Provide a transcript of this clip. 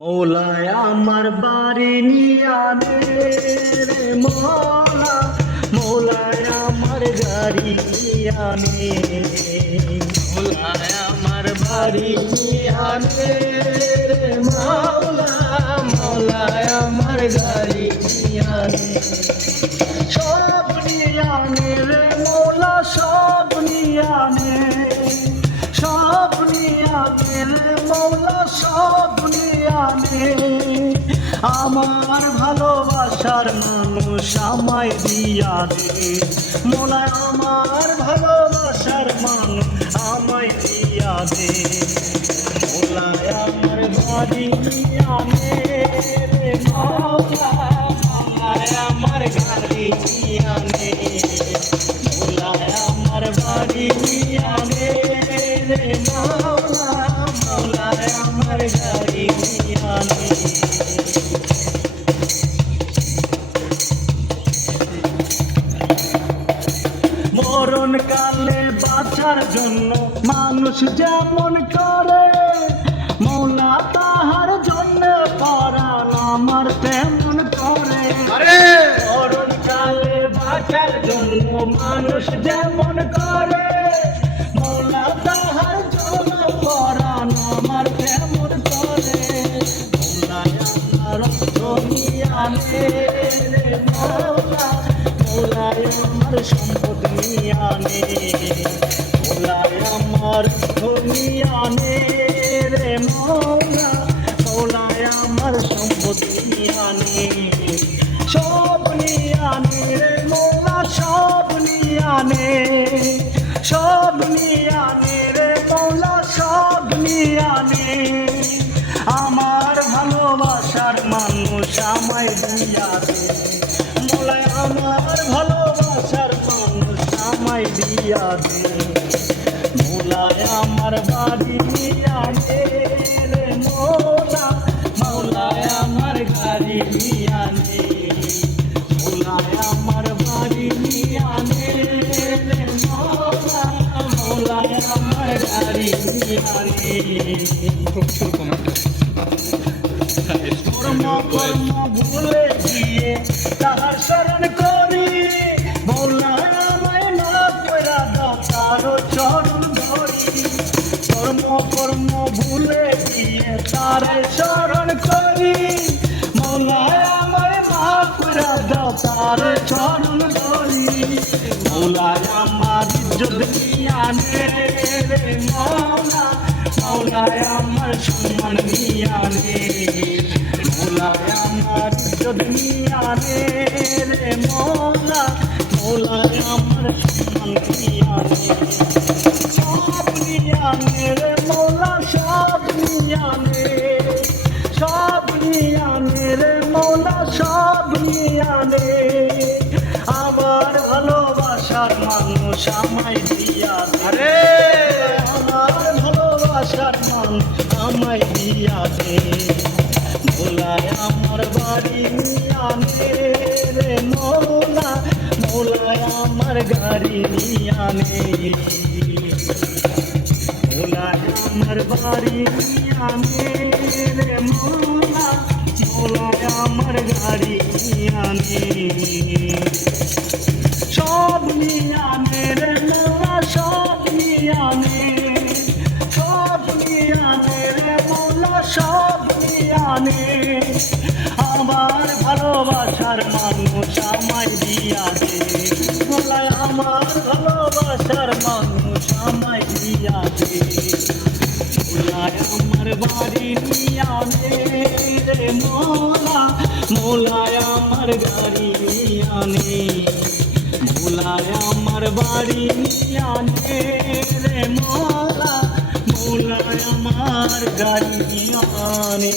মৌলায় আমার বাড়ি নিয়ানে রে মৌলা, মৌলায় আমার গাড়ি নিয়ানে, মৌলায় আমার বাড়ি নিয়ানে রে মৌলা, মৌলায় আমার গাড়ি নিয়ানে। সব নিয়ানে রে মৌলা, সব নিয়ানে, সব নিয়ানে রে মৌলা, সব নিয়ানে। আমার ভালোবাসার মানুষ আমায় দিয়া দে মৌলা, আমার ভালোবাসার মানুষ আমায় দিয়া দে মৌলা, আমার বাড়ি নিয়ানে রে মৌলা, মৌলা আমার গাড়ি নিয়ানে, মৌলা আমার বাড়ি নিয়ানে রে মৌলা, মৌলা আমার গাড়ি নিয়ানে। মরণ কালে বাঁচার জন্য মানুষ যেমন করে, মৌলা তাহার জন্য পরাণ আমার তেমন করে। মরণ কালে বাঁচার জন্য মানুষ যেমন করে, মৌলা তাহার জন্য পরাণ আমার তেমন করে। মৌলা আমার দুনিয়ানে রে মৌলা, মৌলা আমার সম্পদ নিয়ানে, মৌলা আমার দুনিয়ানে রে মৌলা, মৌলা আমার সম্পদ নিয়ানে। সব নিয়ানে রে মৌলা, সব নিয়ানে, সব নিয়ানে রে মৌলা, সব নিয়ানে। আমার ভালোবাসার মানুষ আমায় দিয়া দে মৌলা, আমার ভালোবাসার মানুষ আমায় দিয়া দে মৌলা, আমার বাড়ি নিয়ানে রে মৌলা, মৌলা আমার গাড়ি নিয়ানে, মৌলা আমার বাড়ি নিয়ানে রে মৌলা, মৌলা আমার গাড়ি নিয়ানে। কর্ম কর্ম ভুলে গিয়ে তাহার শরণ করি মৌলা, আমায় মাফ কইরা দাও তার চরণ ধরি। কর্ম কর্ম ভুলে গিয়ে তার শরণ করি মৌলা, আমায় মাফ কইরা দাও তার চরণ ধরি। মৌলা আমার ইজ্জত নিয়ানে রে মৌলা, মৌলা আমার সম্মান নিয়ানে, মৌলা আমার ইজ্জত নিয়ানে রে মৌলা, মৌলা আমার সম্মান নিয়ানে। সব নিয়ানে রে মৌলা, সব নিয়ানে, সব নিয়ানে রে মৌলা, সব নিয়ানে। আমার ভালোবাসার মানুষ আমায় দিয়া দে, আমার ভালোবাসার মানুষ আমায় দিয়া দে মৌলা, আমার বাড়ি নিয়ানে রে মৌলা, মৌলা আমার গাড়ি নিয়ানে, মৌলা আমার বাড়ি নিয়ানে রে মৌলা, মৌলা আমার গাড়ি নিয়ানে। সব নিয়ানে রে মৌলা, সব নিয়ানে, সব নিয়ানে রে মৌলা, সব নিয়ানে। আমার ভালোবাসার মানুষ আমায় দিয়া দে মৌলা, আমার ভালোবাসার মানুষ আমায় দিয়া দে মৌলা, আমার বাড়ি নিয়ানে রে মৌলা, মৌলা আমার গাড়ি নিয়ানে, মৌলা আমার বাড়ি নিয়ানে রে মৌলা, মৌলা আমার গাড়ি নিয়ানে।